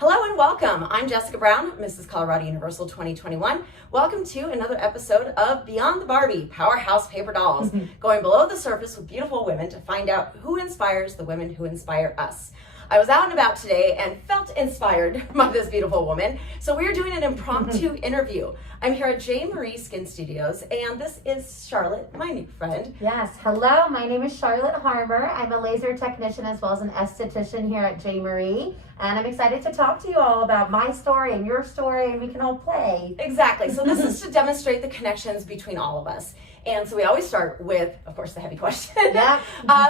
Hello and welcome. I'm Jessica Brown, Mrs. Colorado Universal 2021. Welcome to another episode of Beyond the Barbie, Powerhouse Paper Dolls, going below the surface with beautiful women to find out who inspires the women who inspire us. I was out and about today and felt inspired by this beautiful woman, so we're doing an impromptu interview. I'm here at J. Marie Skin Studios, and this is Charlotte, my new friend. Yes, hello, my name is Charlotte Harmer. I'm a laser technician as well as an esthetician here at J. Marie, and I'm excited to talk to you all about my story and your story, and we can all play. Exactly, so this is to demonstrate the connections between all of us. And so we always start with, of course, the heavy question. Yeah.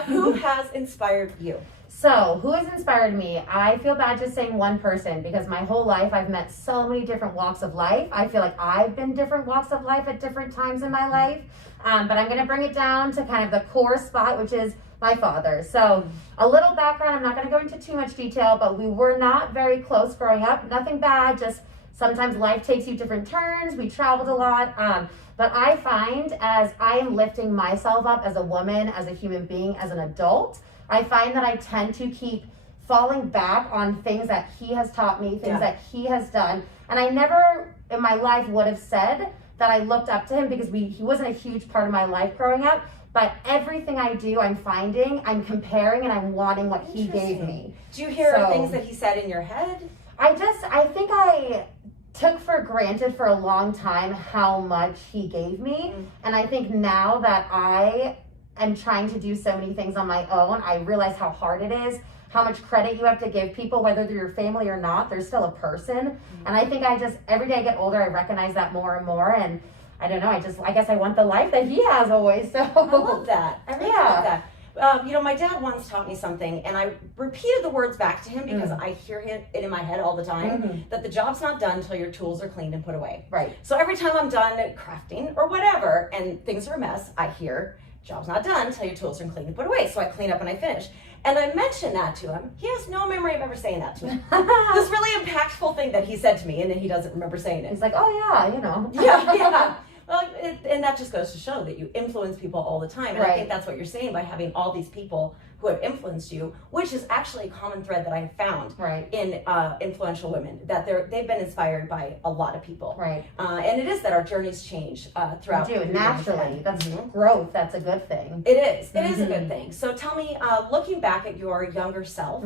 Who has inspired you? So, who has inspired me? I feel bad just saying one person because my whole life I've met so many different walks of life. I feel like I've been different walks of life at different times in my life. But I'm going to bring it down to kind of the core spot, which is my father. So, a little background, I'm not going to go into too much detail, but we were not very close growing up. Nothing bad, just sometimes life takes you different turns. We traveled a lot. But I find as I am lifting myself up as a woman, as a human being, as an adult, I find that I tend to keep falling back on things that he has taught me, things that he has done. And I never in my life would have said that I looked up to him because he wasn't a huge part of my life growing up. But everything I do, I'm finding, I'm comparing, and I'm wanting what he gave me. Do you hear things that he said in your head? I think I took for granted for a long time how much he gave me. And I think now that I am trying to do so many things on my own, I realize how hard it is, how much credit you have to give people, whether they're your family or not. They're still a person. And I think every day I get older, I recognize that more and more. And I don't know, I guess I want the life that he has always. So I love that. I really love that. My dad once taught me something, and I repeated the words back to him because I hear it in my head all the time, that the job's not done until your tools are cleaned and put away. Right. So every time I'm done crafting or whatever, and things are a mess, I hear, job's not done until your tools are cleaned and put away. So I clean up and I finish. And I mentioned that to him. He has no memory of ever saying that to me. This really impactful thing that he said to me, and then he doesn't remember saying it. He's like, oh yeah, you know. Yeah. Well, and that just goes to show that you influence people all the time. And I think that's what you're saying by having all these people who have influenced you, which is actually a common thread that I have found in influential women, that they've been inspired by a lot of people. Right. And it is that our journeys change throughout. They do, naturally. That's growth. That's a good thing. It is. It is a good thing. So tell me, looking back at your younger self,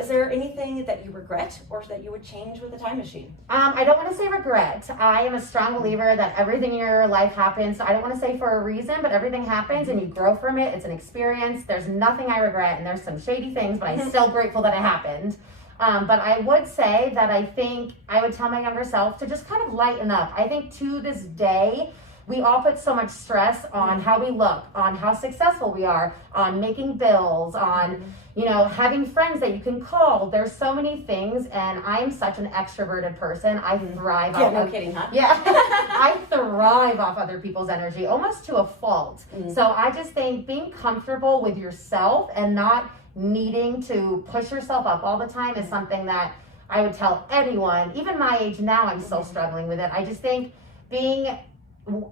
is there anything that you regret or that you would change with a time machine? I don't want to say regret. I am a strong believer that everything in your life happens. I don't want to say for a reason, but everything happens and you grow from it. It's an experience. There's nothing I regret, and there's some shady things, but I'm still grateful that it happened. But I would say that I think I would tell my younger self to just kind of lighten up. I think to this day, we all put so much stress on how we look, on how successful we are, on making bills, on, having friends that you can call. There's so many things, and I am such an extroverted person. I thrive off no kidding, huh? Yeah. I thrive off other people's energy, almost to a fault. So I just think being comfortable with yourself and not needing to push yourself up all the time is something that I would tell anyone. Even my age now, I'm still struggling with it. I just think being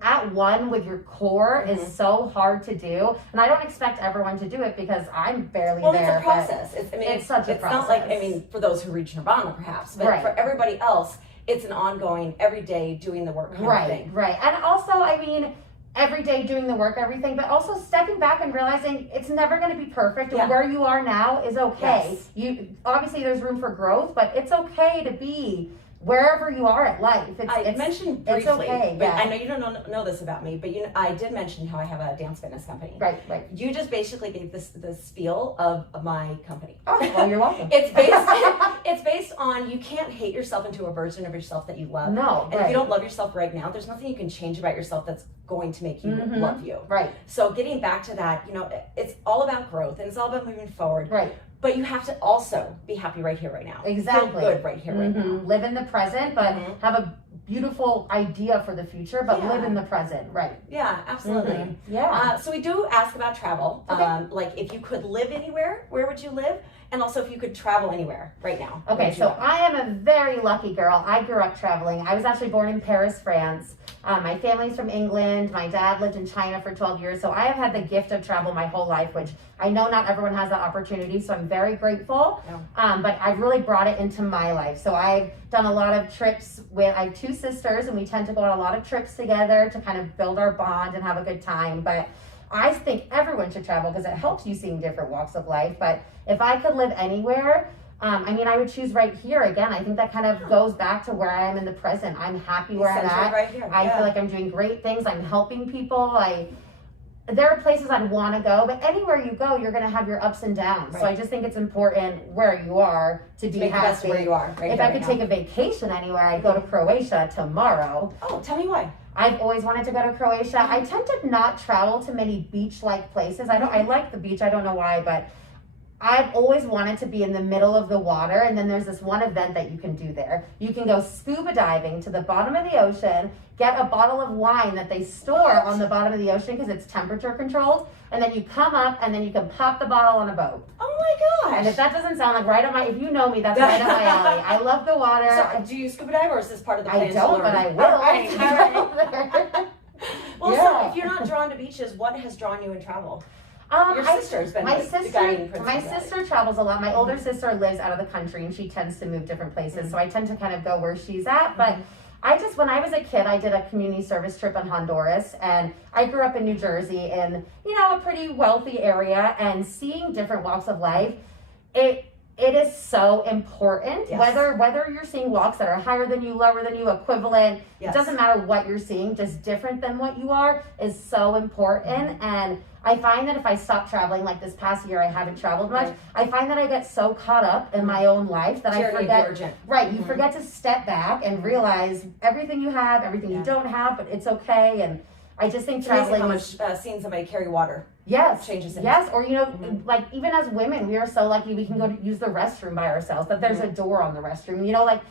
at one with your core is so hard to do, and I don't expect everyone to do it because I'm barely there. Well, it's a process. It's such a process. It's not like, for those who reach nirvana perhaps, but for everybody else, it's an ongoing, everyday doing the work kind of thing. Right. And also, every day doing the work, everything, but also stepping back and realizing it's never going to be perfect, and where you are now is okay. Obviously there's room for growth, but it's okay to be wherever you are at life. I mentioned briefly, it's okay, but I know you don't know this about me, but I did mention how I have a dance fitness company. Right. You just basically gave the spiel of my company. Oh, well, you're welcome. It's based on you can't hate yourself into a version of yourself that you love. No. And if you don't love yourself right now, there's nothing you can change about yourself that's going to make you love you. Right. So getting back to that, it's all about growth and it's all about moving forward. Right. But you have to also be happy right here, right now. Exactly. Feel good right here, right now. Live in the present, but have a beautiful idea for the future, but Yeah. live in the present. Right. Yeah, absolutely. Yeah. So we do ask about travel. Okay. Like if you could live anywhere, where would you live? And also if you could travel anywhere right now. where Okay, would you so go? I am a very lucky girl. I grew up traveling. I was actually born in Paris, France. My family's from England. My dad lived in China for 12 years. So I have had the gift of travel my whole life, which I know not everyone has that opportunity. So I'm very grateful. Yeah. But I've really brought it into my life. So I've done a lot of trips with, I have 2 sisters, and we tend to go on a lot of trips together to kind of build our bond and have a good time. But I think everyone should travel because it helps you seeing different walks of life. But if I could live anywhere, I would choose right here again. I think that kind of goes back to where I am in the present. I'm happy where I'm Centered at. right here. I feel like I'm doing great things. I'm helping people. There are places I'd want to go, but anywhere you go, you're going to have your ups and downs. Right. So I just think it's important where you are to be make the best happy. where you are. Right If here, I could right take now. a vacation anywhere, I'd go to Croatia tomorrow. Oh, tell me why. I've always wanted to go to Croatia. I tend to not travel to many beach-like places. I like the beach. I don't know why, but I've always wanted to be in the middle of the water, and then there's this one event that you can do there. You can go scuba diving to the bottom of the ocean, get a bottle of wine that they store on the bottom of the ocean because it's temperature controlled, and then you come up and then you can pop the bottle on a boat. Oh my gosh. And if that doesn't sound like right up my, if you know me, that's right up my alley. I love the water. So, do you scuba dive or is this part of the plan? I to don't, learn? but I will. All right. Well, so Yeah. if you're not drawn to beaches, what has drawn you in travel? Your I- sister's been my the sister, guiding principle. my right? sister travels a lot. My older sister lives out of the country and she tends to move different places. So I tend to kind of go where she's at. But when I was a kid, I did a community service trip in Honduras, and I grew up in New Jersey in, a pretty wealthy area, and seeing different walks of life, it is so important. Yes. Whether you're seeing walks that are higher than you, lower than you, equivalent, Yes. it doesn't matter what you're seeing, just different than what you are is so important. And I find that if I stop traveling, like this past year I haven't traveled much, Right. I find that I get so caught up in my own life that I Tyranny forget. divergent. Right, you forget to step back and realize everything you have, everything you don't have, but it's okay. And I just think It's amazing traveling how is, much seeing somebody carry water yes, changes things. yes, or like even as women, we are so lucky we can go to use the restroom by ourselves. That there's a door on the restroom,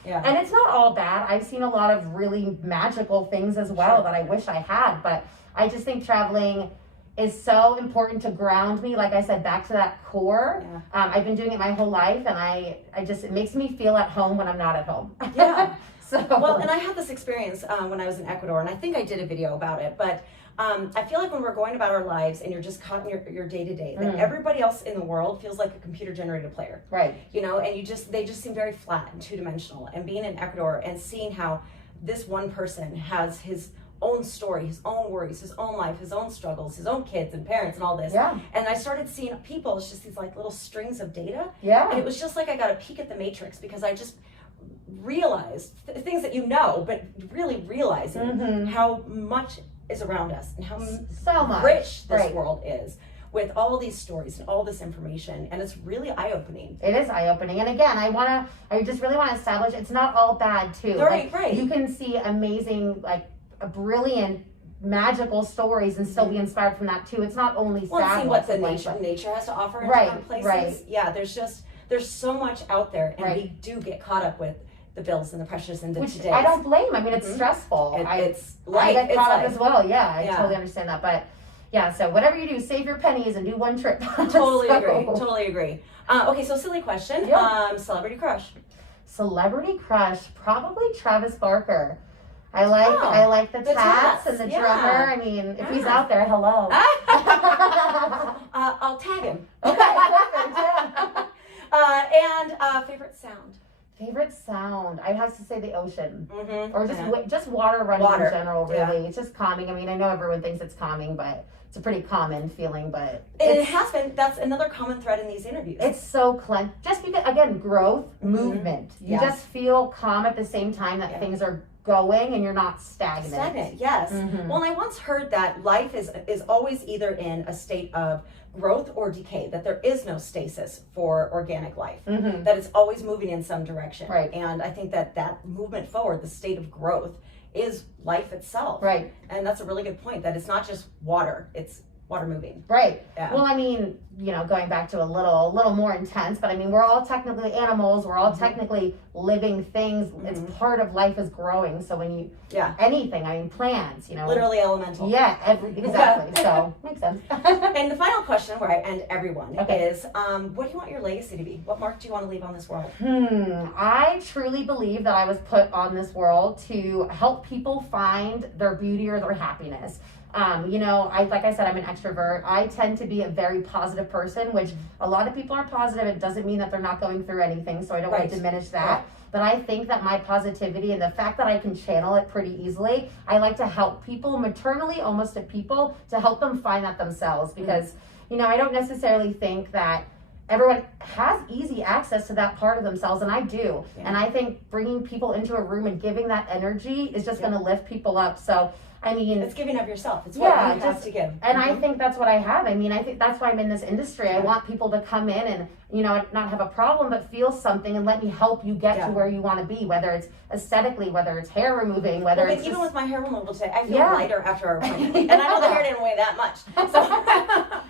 Yeah. and it's not all bad. I've seen a lot of really magical things as well Sure. that I wish I had, but I just think traveling is so important to ground me. Like I said, back to that core. Yeah. I've been doing it my whole life, and it makes me feel at home when I'm not at home. Yeah. So Well, and I had this experience when I was in Ecuador, and I think I did a video about it, but I feel like when we're going about our lives and you're just caught in your day-to-day, that everybody else in the world feels like a computer-generated player. right. And they just seem very flat and two-dimensional. And being in Ecuador and seeing how this one person has his own story, his own worries, his own life, his own struggles, his own kids and parents and all this. Yeah. And I started seeing people as just these like little strings of data. Yeah. And it was just like I got a peek at the matrix because I just realized things that but really realizing how much is around us and how So much. rich this Right. world is with all these stories and all this information, and it's really eye-opening. It is eye-opening. And again, I just really want to establish it's not all bad too. Right, right. You can see amazing, brilliant, magical stories and still be inspired from that too. It's not only Well, sad. see what the walks of life, nature has to offer in Right, different places. right. Yeah, there's so much out there, and Right. we do get caught up with the bills and the pressures and the which todays. I don't blame. I mean, it's stressful. It's I life. get It's caught up life. as well. Yeah, I Yeah. totally understand that. But yeah, so whatever you do, save your pennies and do one trip. Totally So- agree. Totally agree. Okay, so silly question. Yeah. Celebrity crush. Celebrity crush, probably Travis Barker. I like the tats and the yeah. drummer. I mean, if he's Yeah. out there, hello. I'll tag him. Okay, perfect, yeah. And favorite sound. Favorite sound? I'd have to say the ocean, Mm-hmm. or just water running Water, in general. yeah. Really, it's just calming. I mean, I know everyone thinks it's calming, but it's a pretty common feeling. But And it it's, has been. That's another common thread in these interviews. it's so just because again, growth, movement. You Yes. just feel calm at the same time that Yeah. things are going, and you're not stagnant. Stagnant, yes. Mhm. Well, and I once heard that life is always either in a state of growth or decay, that there is no stasis for organic life, Mhm. that it's always moving in some direction. Right. And I think that movement forward, the state of growth, is life itself. Right. And that's a really good point, that it's not just water, it's water moving. Right. Yeah. Well, I mean, you know, going back to a little more intense, but I mean, we're all technically animals. We're all technically living things. It's part of life is growing. So when you, anything, I mean, plants, you know. Literally elemental. Yeah, exactly. So, makes sense. And the final question where I end everyone is, what do you want your legacy to be? What mark do you want to leave on this world? I truly believe that I was put on this world to help people find their beauty or their happiness. You know, like I said, I'm an extrovert. I tend to be a very positive person, which a lot of people are positive. It doesn't mean that they're not going through anything, so I don't want to diminish that. Right. But I think that my positivity and the fact that I can channel it pretty easily, I like to help people maternally, almost to people, to help them find that themselves. Because, you know, I don't necessarily think that everyone has easy access to that part of themselves, and I do. And I think bringing people into a room and giving that energy is just going to lift people up. So, I mean, it's giving of yourself. It's what you have to give. And I think that's what I have. I mean, I think that's why I'm in this industry. I want people to come in and, you know, not have a problem, but feel something and let me help you get to where you want to be, whether it's aesthetically, whether it's hair removing, whether it's even with my hair removal today, I feel lighter after our appointment. And I know the hair didn't weigh that much. So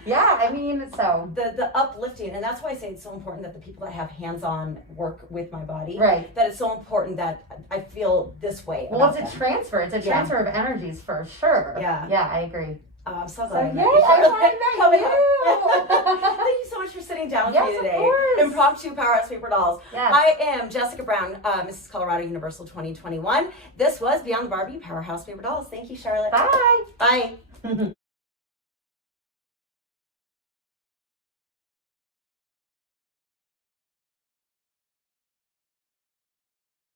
I mean, so the uplifting, and that's why I say it's so important that the people that have hands-on work with my body, that it's so important that I feel this way. Well, it's a transfer. It's a transfer of energies for sure. Yeah, I agree. Oh, I'm so glad I met you. Thank you so much for sitting down with me today. Impromptu Powerhouse Paper Dolls. Yes. I am Jessica Brown, Mrs. Colorado Universal 2021. This was Beyond the Barbie Powerhouse Paper Dolls. Thank you, Charlotte. Bye. Bye.